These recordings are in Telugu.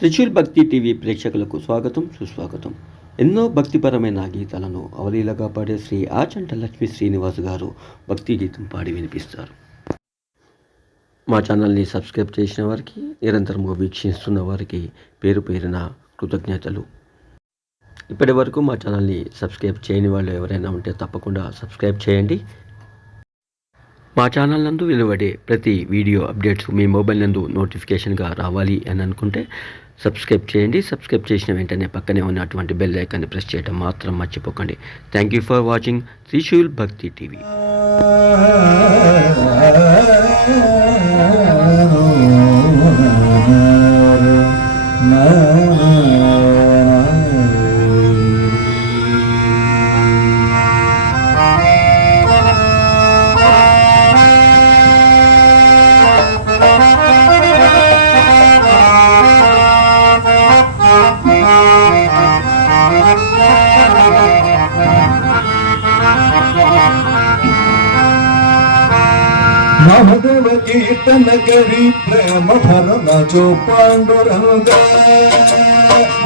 త్రిశూల్ భక్తి టీవీ ప్రేక్షకులకు స్వాగతం సుస్వాగతం. ఎన్నో భక్తిపరమైన గీతాలను అవలీలగా పాడే శ్రీ ఆచంట లక్ష్మీ శ్రీనివాస్ గారు భక్తి గీతం పాడి వినిపిస్తారు. మా ఛానల్ని సబ్స్క్రైబ్ చేసిన వారికి, నిరంతరంగా వీక్షిస్తున్న వారికి పేరు పేరున కృతజ్ఞతలు. ఇప్పటి వరకు మా ఛానల్ని సబ్స్క్రైబ్ చేయని వాళ్ళు ఎవరైనా ఉంటే తప్పకుండా సబ్స్క్రైబ్ చేయండి. మా ఛానల్ నందు వెలువడే ప్రతి వీడియో అప్డేట్స్ మీ మొబైల్ నందు నోటిఫికేషన్గా రావాలి అని అనుకుంటే సబ్స్క్రైబ్ చేయండి. సబ్స్క్రైబ్ చేసిన వెంటనే పక్కనే ఉన్నటువంటి బెల్ ఐకాన్ని ప్రెస్ చేయడం మాత్రం మర్చిపోకండి. Thank you for watching Trishul భక్తి టీవీ. नामदेव कीर्तन करी प्रेम भरण जो पांडुरंग।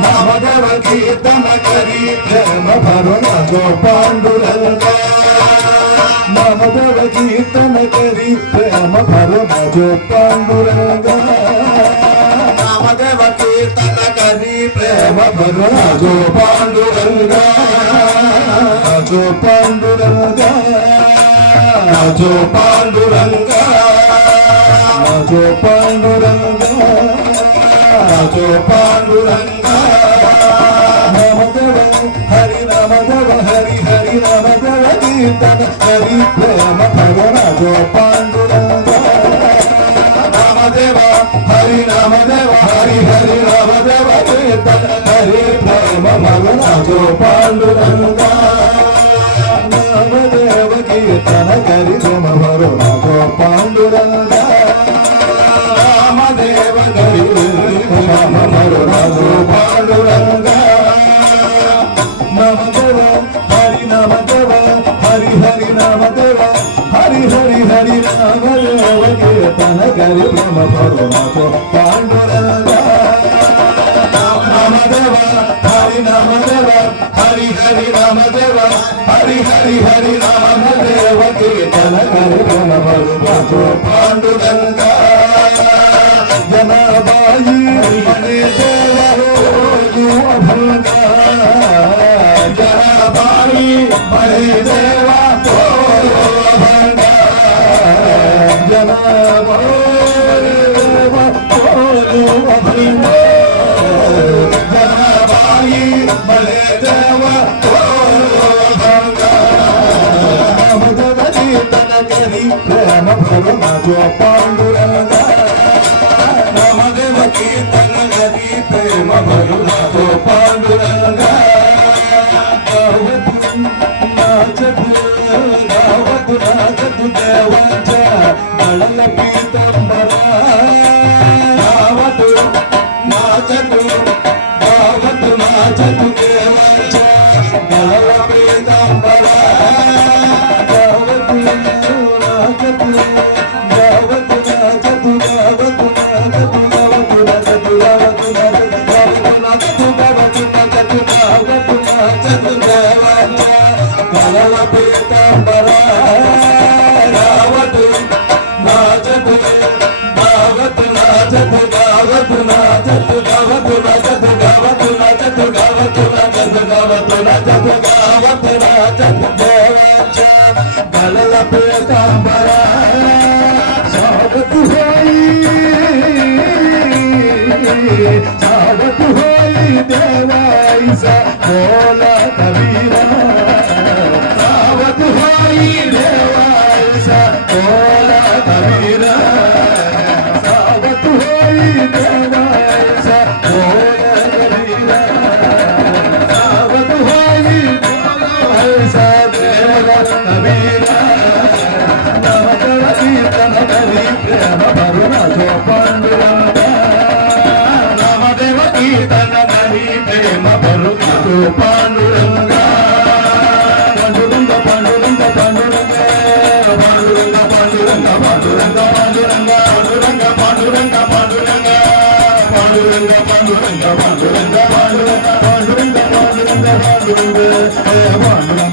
नामदेव कीर्तन करी प्रेम भरण जो पांडुरंग। नामदेव कीर्तन करी प्रेम भरण जो पांडुरंग। नामदेव कीर्तन करी प्रेम भरण जो पांडुरंग। जो पांडुरंग जो पांडुरंग जो पांडुरंग जो पांडुरंग। नामदेव हरि नामदेव हरि हरि नामदेव कीर्तन हरि प्रेम भरण जो पांडुरंग। नामदेव हरि नामदेव हरि हरि नामदेव कीर्तन हरि प्रेम भरण जो पांडुरंग। नामदेव कीर्तन करी प्रेम भरण जो पांडुरंग। नामदेव करी प्रेम भरण जो पांडुरंग। नामदेव हरि नामदेव हरि हरि नामदेव हरि हरि हरि नामदेव कीर्तन करी प्रेम भरण जो पांडुरंग। नामदेव हरि नामदेव हरि हरि नामदेव हरि हरि हरि नामदेव कीर्तन करी प्रेम भरण जो पांडुरंग। जनाबाई मणि देव हो अभंगा। जनाबाई मणि देव हो अभंगा। जनाबाई देव हो अभंगा। जनाबाई मणि देव हो अभंगा। नामदेव कीर्तन करी प्रेम भरण जो पांडुरंग। नामदेव कीर्तन करी प्रेम भरण जो पांडुरंग। गावत नाचत देवाच्या गळल पीतांबरा। गावत नाचत गावत नाचत देवाच्या गळल पीतांबरा। गावत नाचत गावत नाचत गावत नाचत गावत नाचत गावत नाचत गावत नाचत गावत नाचत देवाच्या गळल पीतांबरा। गावत नाचत गावत नाचत गावत नाचत गावत नाचत गावत नाचत गावत नाचत गावत नाचत गावत नाचत देवाच्या गळल पीतांबरा। सावत होई देवाईचा बोला कबीरा। सावत होई देवाईचा बोला कबीरा। सावत होई देवाईचा बोला कबीरा। सावत होई देवाईचा बोला कबीरा। नामदेव कीर्तन करी प्रेम भरण जो पांडुरंग। नामदेव कीर्तन करी प्रेम भरण जो Pandurang. Pandurang Pandurang Pandurang Pandurang Pandurang Pandurang Pandurang Pandurang Pandurang Pandurang Pandurang Pandurang Hare Hare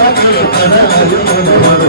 Rama Dev